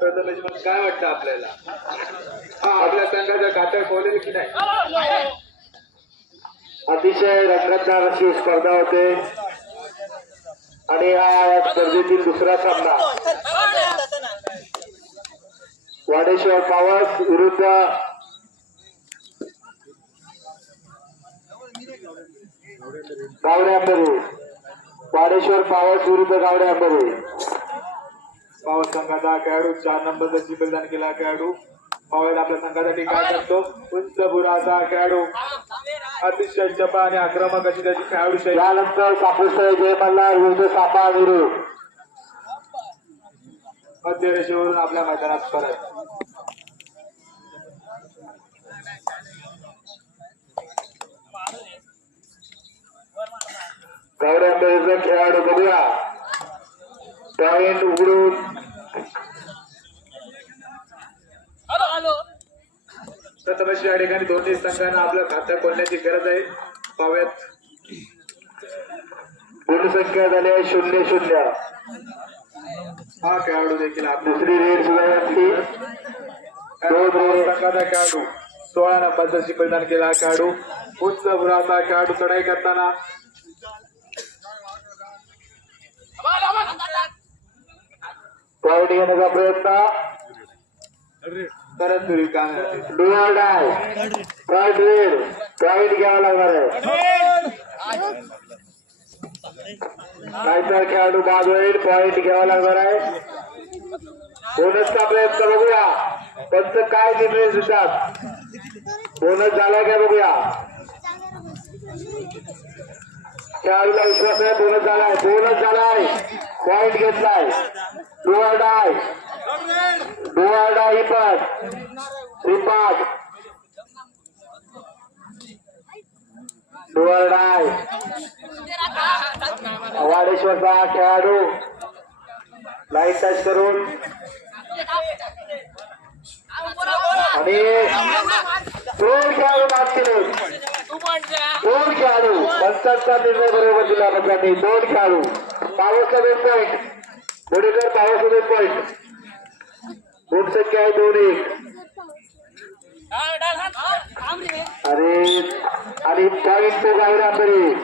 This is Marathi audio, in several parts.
प्रथमेश काय वाटतं आपल्याला? हा आपल्या संघाचं खातं खोलेल की नाही? अतिशय रंगतदार अशी स्पर्धा होते. आणि हा या स्पर्धेतील दुसरा सामना. वाडेश्वर पावस विरुद्ध गावडे आंबेरे वाडेश्वर पावस विरुद्ध गावडे आंबेरे पावर संघाचा खेळाडू चार नंबरचा बलिदान केला खेळाडू. पावर आपल्या संघासाठी काय करतो? उंच बुराचा खेळाडू. अतिशय चपा आणि आक्रमक अशी त्याची खेळाडू शैली. यानंतर कापूसतळे जय मल्हार विरुद्ध सापा विरू मध्य रेषेवरून आपल्या मैदानात परत. खेळाडू बघूया. पॉइंट उघडून प्रथमच या ठिकाणी दोन्ही संघांना आपलं खातं खोलण्याची गरज आहे. पाव्यात गुणसंख्या झाली आहे शून्य शून्य. हा खेळाडू देखील दुसरी रेड सुद्धा रेड. संघाचा खेळाडू. सोळा नंबरचा बलिदान केला खेळाडू. उंच बुराचा खेळाडू चढाई करताना. पॉइंट घेण्याचा प्रयत्न. कानासाठी डुअर डाय पॉइंट घ्यावा लागणार आहे. नाहीतर खेळाडू बाद होईल. पॉइंट घ्यावा लागणार आहे. बोनसचा प्रयत्न बघूया. पंच काय निर्णय देतात बोनस झाला काय बघूया? खेळाडूला विश्वास आहे बोनस झालाय. बोनस झालाय. पॉइंट घेतलाय. डुअर डाय डुअर डाय ही पण श्रीपाद डुअर डाय वाडेश्वरचा खेळाडू. लाइट टच करून. आणि दोन खेळाडू बाद केले. दोन खेळाडू. पंचांचा निर्णय बरोबर दिला त्यांनी दोन खेळाडू. पावसचा दोन पॉईंट बोडेकर पावसचा दोन पॉईंट गुण संख्या आहे दोन एक. अरे आणि पॉईंट तो गावडा तरी.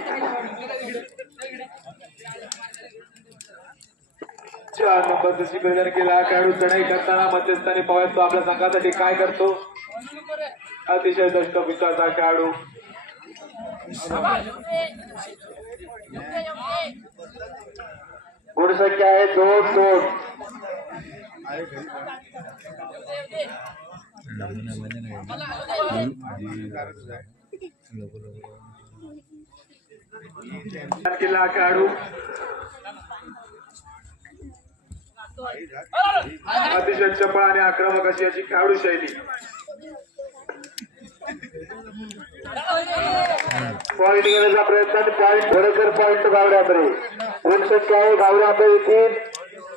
चार नंबरचा केला खेळाडू चढाई करताना मध्यस्थानी पाव्यात तो आपल्या संघासाठी काय करतो? अतिशय दष्ट विचारचा खेळाडू. गुण संख्या आहे दोन दोन. बलिदान केला खेळाडू अतिशय चपळ आणि आक्रमक अशी अशी खेळाडू शैली. पॉईंट घेण्याचा प्रयत्न आणि पॉईंट भरकर पॉईंट गावड्याकडे गुण गावड्याकडे तीन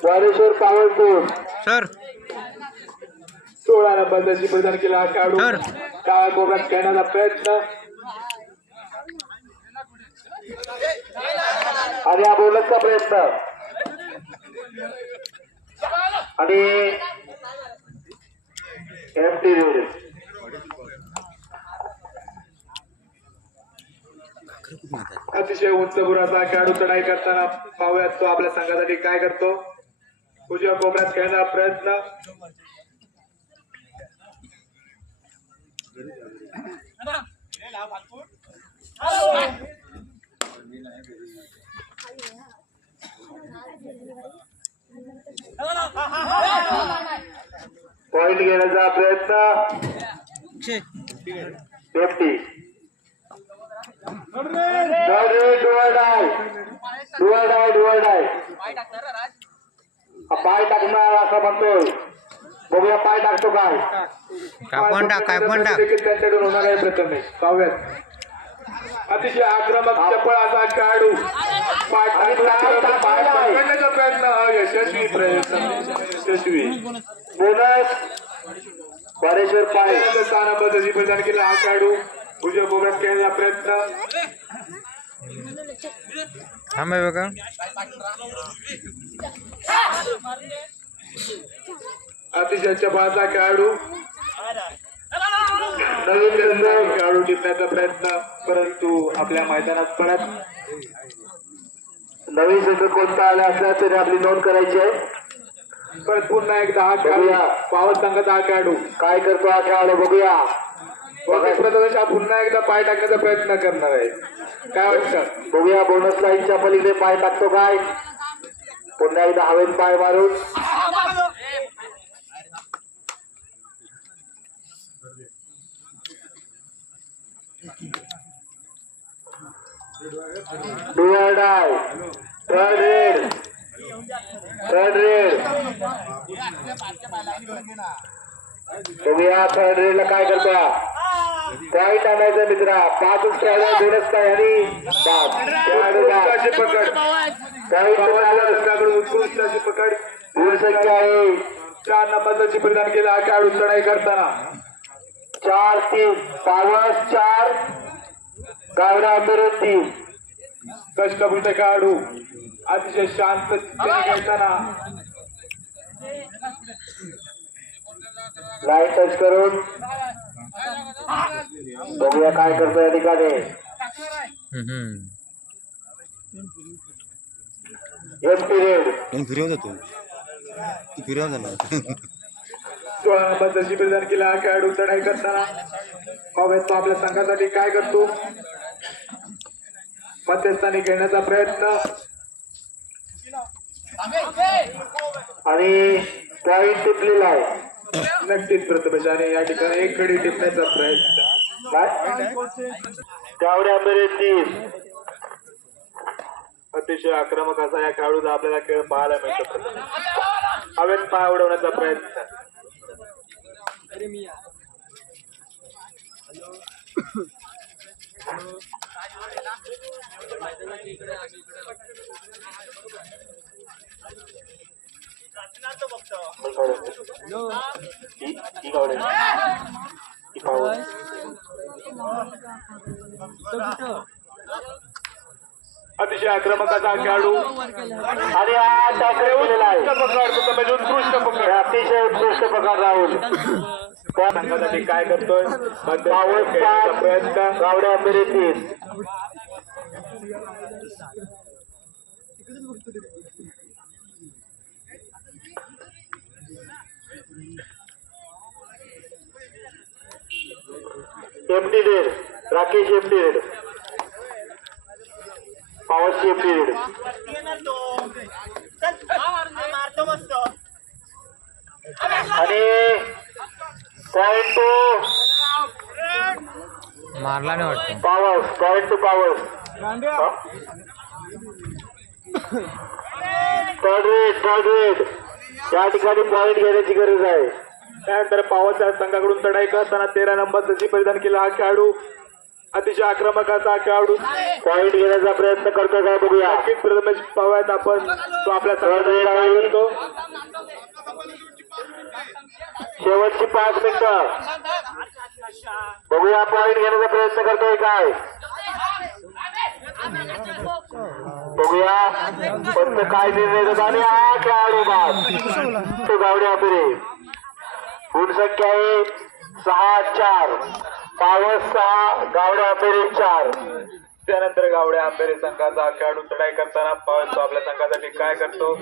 वाडेश्वर पावस दोन सर. सोळा नंबरचा बलिदान केला खेळाडू. सर. काळ्या कोपऱ्यात खेळण्याचा प्रयत्न. आणि हा बोनसचा प्रयत्न. आणि एम टी अतिशय उंच बुराचा खेळाडू चढाई करताना पाहूयात तो आपल्या संघासाठी काय करतो. उजव्या कोपऱ्यात खेळण्याचा प्रयत्न. पॉईंट घेण्याचा प्रयत्न safety do or die do or die do or die हा पाय टाकणार असं म्हणतोय बघूया पाय टाकतो काय कापून टाक कापून टाक त्यांच्याकडून होणार आहे. प्रथमेश पाहूयात अतिशय आक्रमक चपळ असा खेळाडू पाय. पकडण्याचा प्रयत्न यशस्वी प्रयत्न यशस्वी बोनस वाडेश्वर पाय पद्धती प्रदान केला हा खेळाडू उजव्या कोपऱ्यात खेळण्याचा प्रयत्न थांब बघा. अतिशय चपाचा खेळाडू नवीन खेळाडू टिपण्याचा प्रयत्न परंतु आपल्या मैदानात परत. नवीन संघ कोणता आला असला तरी आपली नोंद करायची आहे. परत पुन्हा एकदा हा खेळाडू बघूया. पावस संघाचा हा खेळाडू. काय करतो हा खेळाडू बघूया. बघा पुन्हा एकदा पाय टाकण्याचा प्रयत्न करणार आहे. काय वाटतं बघूया बोनस लाईनच्या पलीकडे पाय टाकतो काय? पुन्हा एकदा हवेत पाय मारून. Do or die third raid third raid बघूया थर्ड रेडला काय करतोय पॉईंट आणायचं मित्रा. पाच स्ट्रायडर बोनस काय आणि अशी पकड. उत्कृष्ट अशी पकड संख्या आहे चार नंबरचा परिधान केला. हा खेळाडू चढाई करताना. चार तीन. पावस चार. गावडा आंबेरे तीन. कष्टपुष्ट खेळाडू. अतिशय शांत खेळताना. लाईन टच करून. बघूया काय करतो या ठिकाणी. हम्म. एक पिरियड मग फिरव जातो तू फिरव झाला सोळा नंबरचा परिधान केला खेळाडू चढाई करताना. पाहूयात तो आपल्या संघासाठी काय करतो? मध्यस्थानी खेळण्याचा प्रयत्न. आणि पॉईंट टिपलेला आहे. नक्कीच प्रथमेश. आणि या ठिकाणी एक खडी टिपण्याचा प्रयत्न. काय? गावडे अतिशय आक्रमक असा या खेळाडूला आपल्याला खेळ पाहायला मिळतो. हवेत पाय उडवण्याचा प्रयत्न. अतिशय आक्रमक असा हा खेळाडू आणि हा टाकरे केलेला आहे प्रथमेश उत्कृष्ट हे पकड अतिशय उत्कृष्ट प्रकार राहुल त्या संघासाठी काय करतोय प्रयत्न Gawade Ambere empty dead Rakesh empty dead Pawas empty dead आणि पॉइंट टू मारला नाही वाटतं. पावर्स पॉइंट टू पावर्स थर्ड रेड थर्ड रेड या ठिकाणी पॉइंट घेण्याची गरज आहे. त्यानंतर पावसाच्या संघाकडून चढाई करताना तेरा नंबर जशी परिधान केला हा खेळाडू. अतिशय आक्रमक असा हा खेळाडू. पॉइंट घेण्याचा प्रयत्न करतो काय बघूया. नक्कीच प्रथमेश पाहूयात आपण तो आपल्या संघासाठी काय करतो. शेवटची पाच मिनिटं. बघूया पॉइंट घेण्याचा प्रयत्न करतोय काय. बघूया. पण तो काय निर्णय आणि हा खेळाडू बाद. तो गावडे आपिरे गुण संख्या आहे सहा चार पावस सहा गावडे आपिरे चार. त्यानंतर गावड्या आंबेरे संघाचा खेळाडू चढाई करताना पाहूयात तो आपल्या संघासाठी काय करतो?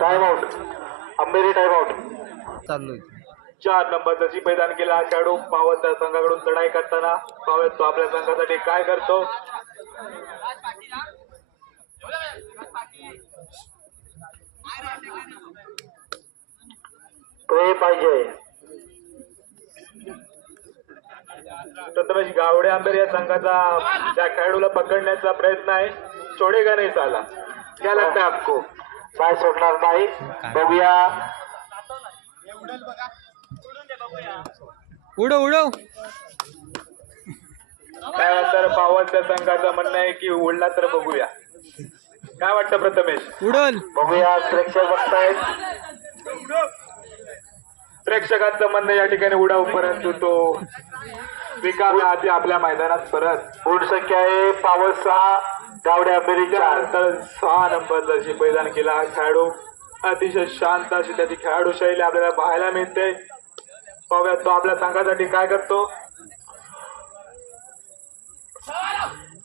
Time out Amberi time out चाललोय. चार नंबर जशी पैदान केला हा खेळाडू पावसाच्या संघाकडून चढाई करताना पाहूयात तो आपल्या संघासाठी काय करतो? प्रे पाहिजे. गावडे आंबेर या संघाचा त्या खेळाडूला पकडण्याचा प्रयत्न आहे. छोडेगा नाही चाला क्या लगता है आपको काय सोडणार नाही. बघूया. उडव उडव. त्यानंतर पावसच्या संघाचं म्हणणं आहे की उडला तर बघूया. काय वाटतं प्रथमेश? उडल. बघूया प्रेक्षक बघतायत. प्रेक्षकांचं म्हणणं या ठिकाणी उडाव परंतु तो विकास आधी आपल्या मैदानात परत. गुण संख्या आहे पावस सहा गावड्या अंबेरीच्या त्यानंतर सहा नंबर जशी मैदान केला हा खेळाडू. अतिशय शांत अशी त्याची खेळाडू शैली आपल्याला पाहायला मिळते. पाहूया तो आपल्या संघासाठी काय करतो.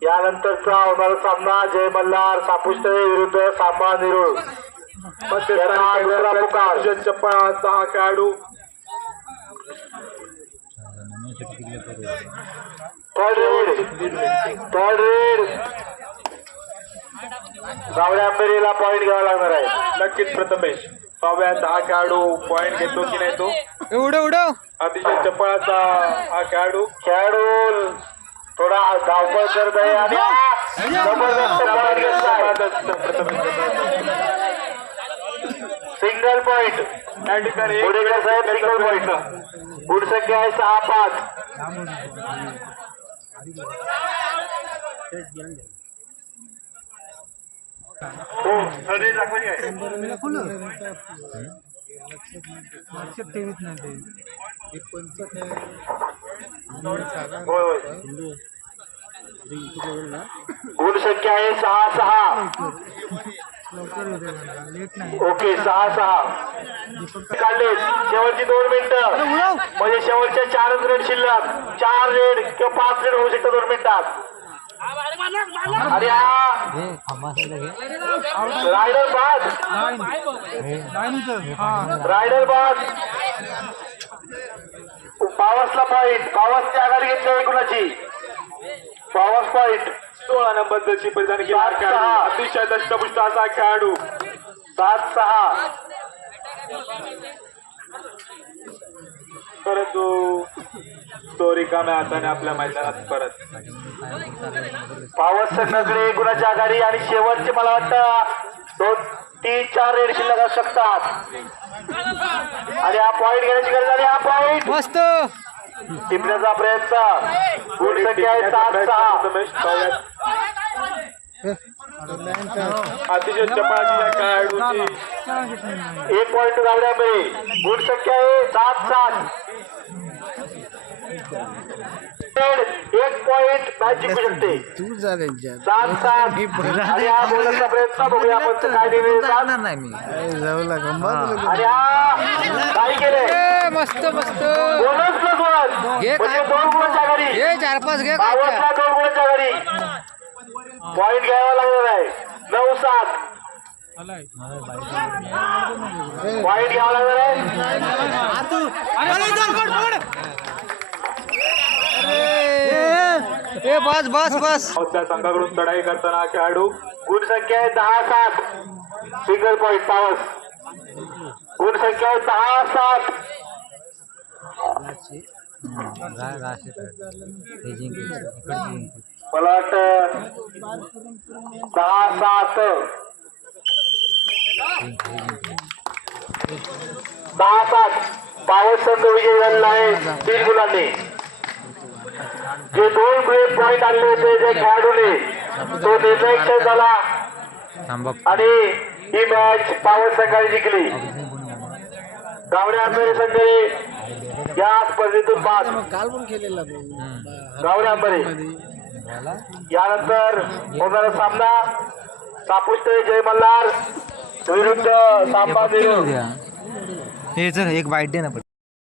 यानंतरचा होणारा सामना जय मल्हार सापुष्टळे विरुद्ध सांबा निरुळ. मध्यस्थानी दुसरा पुकार. अतिशय चप्पळ असा हा खेळाडू. थर्ड रेड थर्ड रेड गावड्या अंबेरीला पॉईंट घ्यावा लागणार आहे. नक्कीच प्रथमेश. पाहूयात हा खेळाडू पॉइंट घेतो की नाही तो? उडव उडव अतिशय चप्पळ असा हा खेळाडू. खेळाडू थोडा धावपळ करत आहे आणि सिंगल पॉईंट या ठिकाणी पुढेकर साहेब सिंगल पॉईंट गुण संख्या आहे? सहा पाच. हो, थर्ड दाखवायची आहे. होय होय गुण संख्या आहे सहा सहा. ओके सहा सहा. काढले शेवटची दोन मिनिटं. म्हणजे शेवटच्या चारच रेड शिल्लक. चार रेड किंवा पाच रेड होऊ शकतात दोन मिनिटात. अरे हा. रायडर बाद. रायडर बाद. पावसला पॉईंट पावसची आघाडी घेतली आहे कुणाची पावस पॉईंट सोळा नंबर जशी मैदान केला. खेळाडू सहा. अतिशय दष्टपुष्ट असा खेळाडू. सात सहा. परंतु तो रिकाम्या हाताने आपल्या मैदानात परत. पावस नगरे गुणाची आघाडी आणि शेवटचे मला वाटतं दोन तीन चार रेड शिल्लक असू शकतात. आणि हा पॉईंट घेण्याची गरज आणि हा पॉईंट मस्त. टिपण्याचा प्रयत्न. गुण संख्या आहे सात सहा. अतिशय खेळाडूची एक पॉईंट गावड्यामध्ये. गुण संख्या आहे सात सात. एक पॉईंट मॅच जिंकू शकते तू झाले सात सात. आणि हा बोलण्याचा प्रयत्न बघूया. आपण काय निर्णय देतात. जाणार नाही मी. आणि हा काय केले ए मस्त मस्त. बोनस घे म्हणजे काय? दोन गुणाच्या आघाडी हे चार पाच घे काय त्या. बावनला दोन गुणाच्या आघाडी पॉईंट घ्यावा लागणार आहे. नऊ सात. पॉईंट घ्यावा लागणार आहे. ए ए, बस बस बस. त्या संघाकडून चढाई करताना खेळाडू गुण संख्या आहे दहा सात. सिंगल पॉईंट पावस गुण संख्या आहे दहा सात. मला वाटतं दहा सात. दहा सात. पावस संघ विजय झालेला आहे. तीन मुलांनी जे दोन ग्रेट पॉईंट आणले होते जे खेळाडूने तो निर्णय झाला. आणि ही मॅच पावस संघाने जिंकली. गावड्या आंबेरे संघाने या स्पर्धेतून पाच काल पण केलेला गावड्या आंबेरे यानंतर होणारा सामना सापुष्टे जय मल्हार विरुद्ध सांबा हे चल एक वाईट दे ना.